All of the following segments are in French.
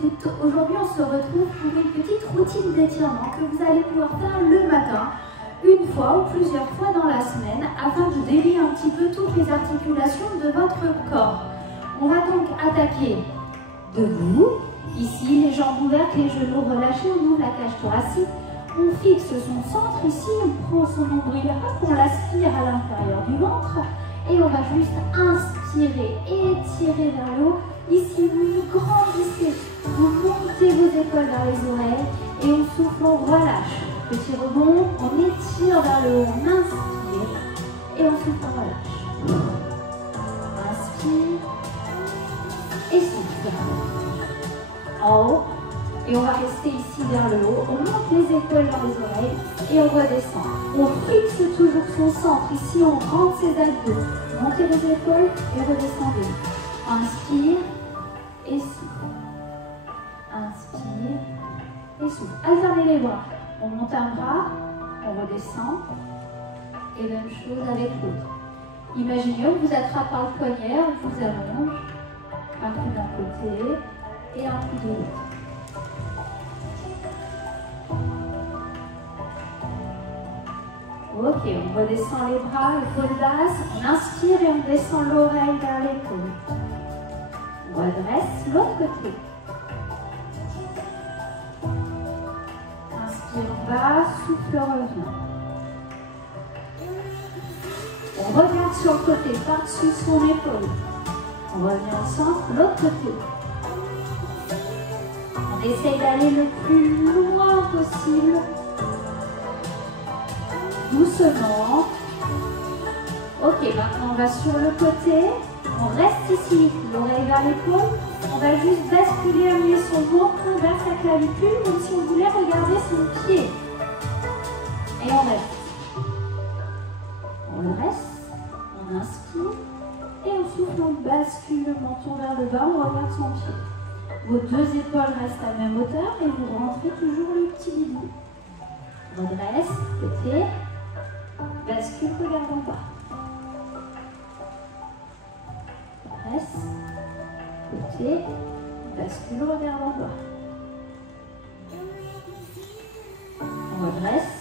toutes. Aujourd'hui, on se retrouve pour une petite routine d'étirement que vous allez pouvoir faire le matin, une fois ou plusieurs fois dans la semaine, afin de délier un petit peu toutes les articulations de votre corps. On va donc attaquer debout, ici, les jambes ouvertes, les genoux relâchés, on ouvre la cage thoracique, on fixe son centre ici, on prend son nombril là, on l'aspire à l'intérieur du ventre, et on va juste inspirer et étirer vers le haut. Ici, vous grandissez, vous montez vos épaules vers les oreilles et on souffle, on relâche. Petit rebond, on étire vers le haut, on inspire et on souffle, on relâche. Inspire et souffle. En haut, et on va rester ici vers le haut. On monte les épaules vers les oreilles et on redescend. On fixe toujours son centre. Ici, on rentre ses abdos. Montez les épaules et redescendez. Inspire et souffle. Inspire et souffle. Alternez les bras. On monte un bras, on redescend. Et même chose avec l'autre. Imaginez, on vous attrape par le poignet, on vous allonge. Un coup d'un côté et un coup de l'autre. Ok, on redescend les bras, épaules basses, on inspire et on descend l'oreille vers l'épaule. On redresse l'autre côté. Inspire bas, souffle, revient. On regarde sur le côté, par-dessus son épaule. On revient au centre, l'autre côté. On essaye d'aller le plus loin possible. Doucement. Ok, maintenant on va sur le côté. On reste ici, l'oreille vers l'épaule. On va juste basculer, amener son menton vers sa clavicule, comme si on voulait regarder son pied. Et on reste. On le reste. On inspire. Et on souffle, on bascule le menton vers le bas, on regarde son pied. Vos deux épaules restent à la même hauteur et vous rentrez toujours le petit bidou. Redresse, côté. Bascule, regarde en bas. Reste, côté, bascule, regarde en bas. On redresse.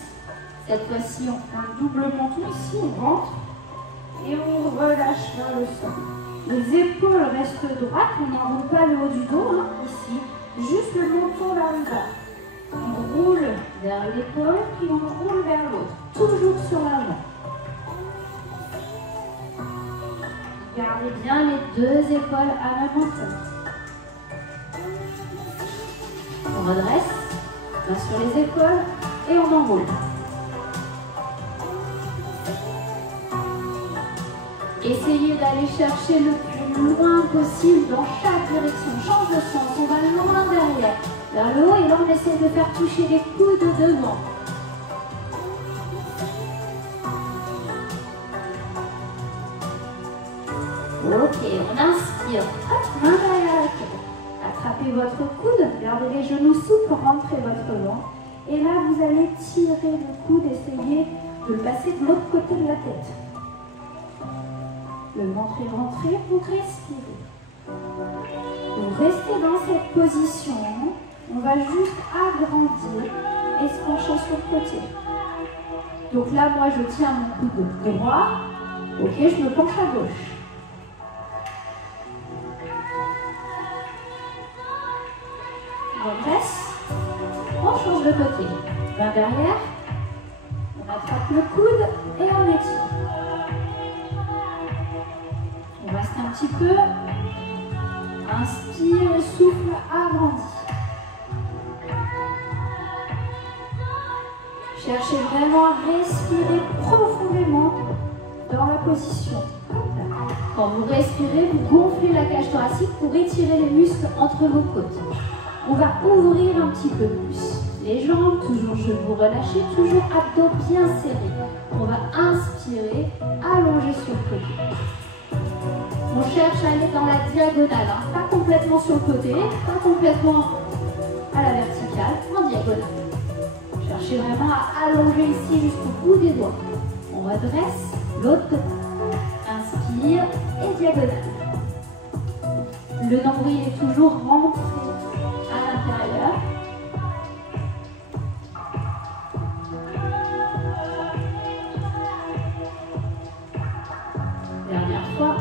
Cette fois-ci, on fait un double menton ici, on rentre et on relâche vers le sol. Les épaules restent droites, on n'enroule pas le haut du dos, hein, ici. Juste le menton vers le bas. On roule vers l'épaule, puis on roule vers l'autre. Toujours sur l'avant. Gardez bien les deux épaules à même hauteur. On redresse, main sur les épaules et on enroule. Essayez d'aller chercher le plus loin possible dans chaque direction. Change de sens, on va loin derrière, vers le haut et là on essaie de faire toucher les coudes devant. Ok, on inspire, hop, main derrière la tête. Attrapez votre coude, gardez les genoux souples, rentrez votre ventre. Et là, vous allez tirer le coude, essayez de le passer de l'autre côté de la tête. Le ventre est rentré, vous respirez. Vous restez dans cette position. On va juste agrandir et se pencher sur le côté. Donc là, moi, je tiens mon coude droit. Ok, je me penche à gauche. On redresse, on change de côté. Main derrière, on attrape le coude et on étire. On reste un petit peu. Inspire et souffle, agrandi. Cherchez vraiment à respirer profondément dans la position. Quand vous respirez, vous gonflez la cage thoracique pour étirer les muscles entre vos côtes. On va ouvrir un petit peu plus. Les jambes, toujours genoux relâchés, toujours abdos bien serrés. On va inspirer, allonger sur le côté. On cherche à aller dans la diagonale, hein. Pas complètement sur le côté, pas complètement à la verticale, en diagonale. Cherchez vraiment à allonger ici jusqu'au bout des doigts. On redresse l'autre côté. Inspire et diagonale. Le nombril est toujours rentré l'intérieur. Dernière fois.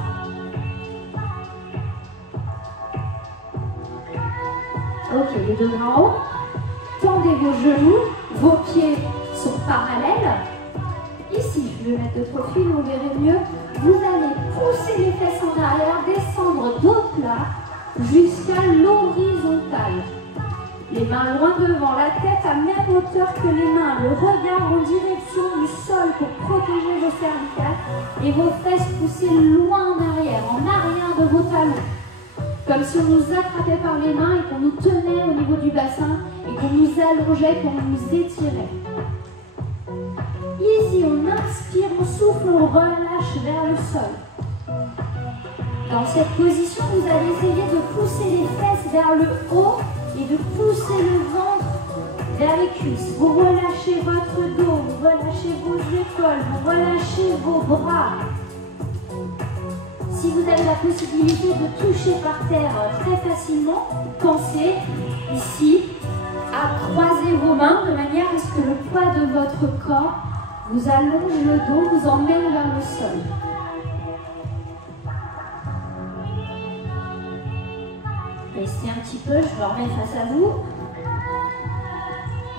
Ok, les deux bras en haut. Tendez vos genoux, vos pieds sont parallèles. Ici, je vais mettre de profil, vous verrez mieux. Vous allez pousser les fesses en arrière, descendre dos plat jusqu'à l'horizontale. Les mains loin devant, la tête à même hauteur que les mains, le regard en direction du sol pour protéger vos cervicales et vos fesses poussées loin en arrière de vos talons. Comme si on nous attrapait par les mains et qu'on nous tenait au niveau du bassin et qu'on nous allongeait, qu'on nous étirait. Ici, on inspire, on souffle, on relâche vers le sol. Dans cette position, vous allez essayer de pousser les fesses vers le haut et de pousser le ventre vers les cuisses. Vous relâchez votre dos, vous relâchez vos épaules, vous relâchez vos bras. Si vous avez la possibilité de toucher par terre très facilement, pensez ici à croiser vos mains de manière à ce que le poids de votre corps vous allonge le dos, vous emmène vers le sol. Restez un petit peu, je me remets face à vous.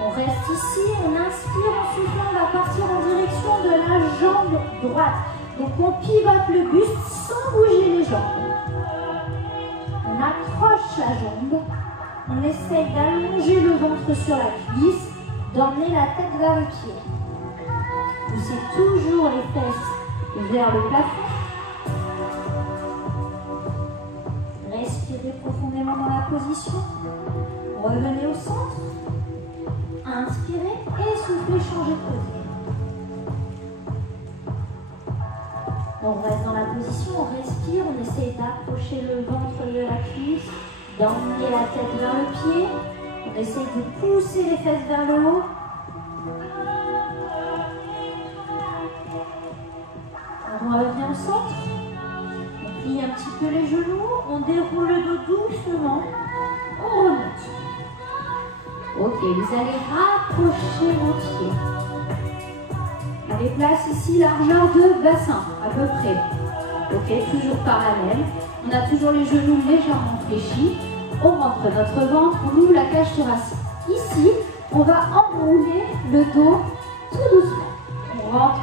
On reste ici, on inspire, en soufflant, on va partir en direction de la jambe droite. Donc on pivote le buste sans bouger les jambes. On accroche la jambe, on essaye d'allonger le ventre sur la cuisse, d'emmener la tête vers le pied. Poussez toujours les fesses vers le plafond. Respirez profondément dans la position. Revenez au centre. Inspirez et soufflez, changez de côté. On reste dans la position, on respire, on essaye d'approcher le ventre de la cuisse, d'emmener la tête vers le pied. On essaye de pousser les fesses vers le haut. On revient au centre. On plie un petit peu les genoux, on déroule le dos doucement, on remonte. Ok, vous allez rapprocher vos pieds. Allez, place ici, largeur de bassin, à peu près. Ok, toujours parallèle. On a toujours les genoux légèrement fléchis. On rentre notre ventre, on ouvre la cage thoracique. Ici, on va enrouler le dos tout doucement. On rentre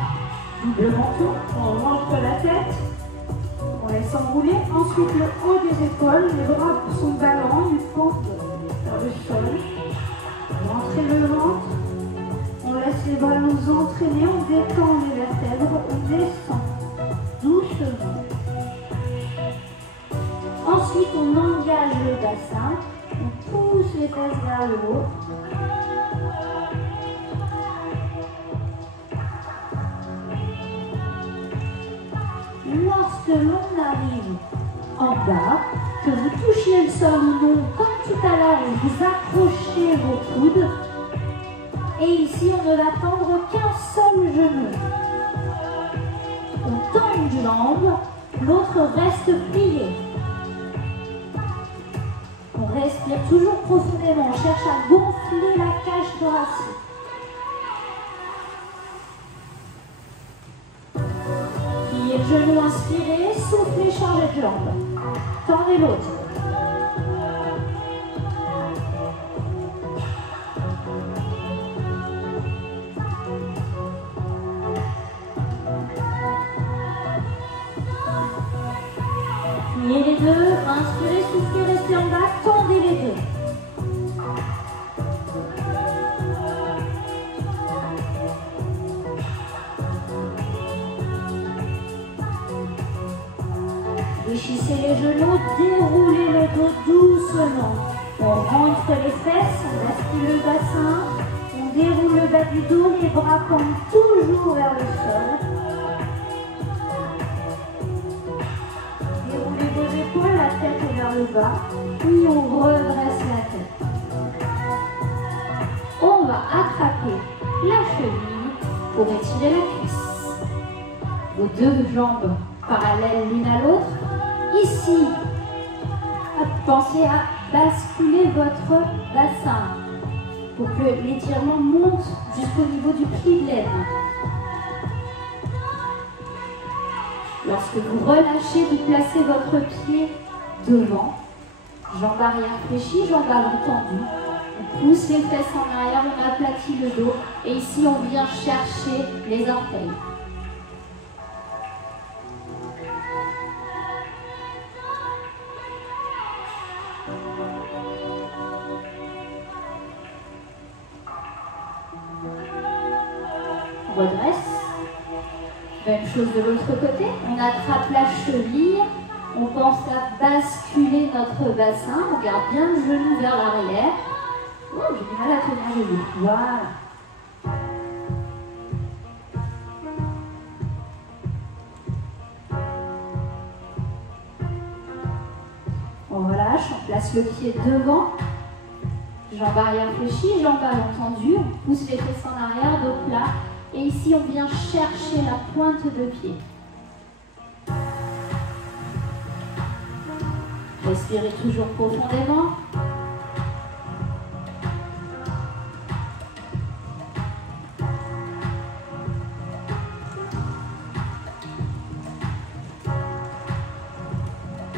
double menton, on rentre la tête. On laisse enrouler. Ensuite, le haut des épaules, les bras sont ballants, ils penchent vers le sol. Rentrez le ventre. On laisse les bras nous entraîner, on détend les vertèbres, on descend doucement. Ensuite, on engage le bassin, on pousse les fesses vers le haut. Lorsque l'on arrive en bas, que vous touchiez le sol ou non, comme tout à l'heure, vous accrochez vos coudes. Et ici, on ne va tendre qu'un seul genou. On tend une jambe, l'autre reste plié. On respire toujours profondément, on cherche à gonfler la cage thoracique. Pliez le genou, inspirez, soufflez, changez de jambe. Tendez l'autre. Pliez les deux, inspirez, soufflez, restez en bas, tendez les deux. Fléchissez les genoux, déroulez le dos doucement. On rentre les fesses, on bascule le bassin, on déroule le bas du dos, les bras pendent toujours vers le sol. Déroulez vos épaules, la tête est vers le bas, puis on redresse la tête. On va attraper la cheville pour étirer la cuisse. Vos deux jambes parallèles l'une à l'autre. Ici, pensez à basculer votre bassin pour que l'étirement monte jusqu'au niveau du pli de l'aine. Lorsque vous relâchez, vous placez votre pied devant, jambes arrière fléchies, jambes avant tendues. On pousse les fesses en arrière, on aplatit le dos et ici on vient chercher les orteils. On redresse. Même chose de l'autre côté, on attrape la cheville, on pense à basculer notre bassin, on garde bien le genou vers l'arrière. Oh, j'ai du mal à tenir le genou. Voilà. On relâche, on place le pied devant, jambes arrière fléchies, jambes avant tendues, on pousse les fesses en arrière, dos plat. Et ici, on vient chercher la pointe de pied. Respirez toujours profondément.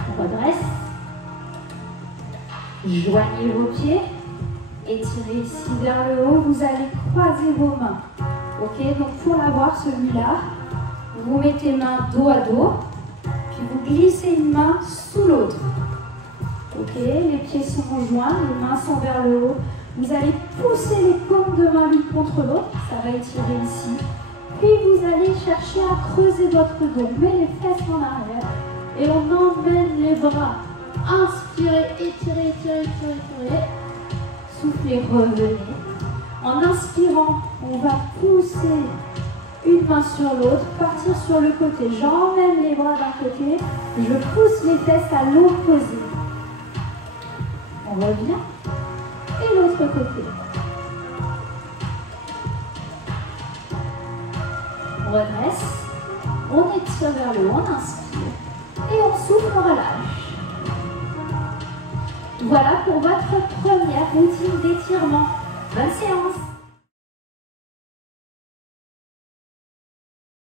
On redresse. Joignez vos pieds. Étirez ici vers le haut. Vous allez croiser vos mains. Ok, donc pour l'avoir celui-là, vous mettez main dos à dos, puis vous glissez une main sous l'autre. Ok, les pieds sont joints, les mains sont vers le haut. Vous allez pousser les paumes de main l'une contre l'autre, ça va étirer ici. Puis vous allez chercher à creuser votre dos. On met les fesses en arrière et on emmène les bras. Inspirez, étirez, étirez, étirez, étirez. Soufflez, revenez. En inspirant, on va pousser une main sur l'autre, partir sur le côté. J'emmène les bras d'un côté, je pousse les fesses à l'opposé. On revient. Et l'autre côté. On redresse, on étire vers le haut, on inspire. Et on souffle, on relâche. Voilà pour votre première routine d'étirement. Bonne séance!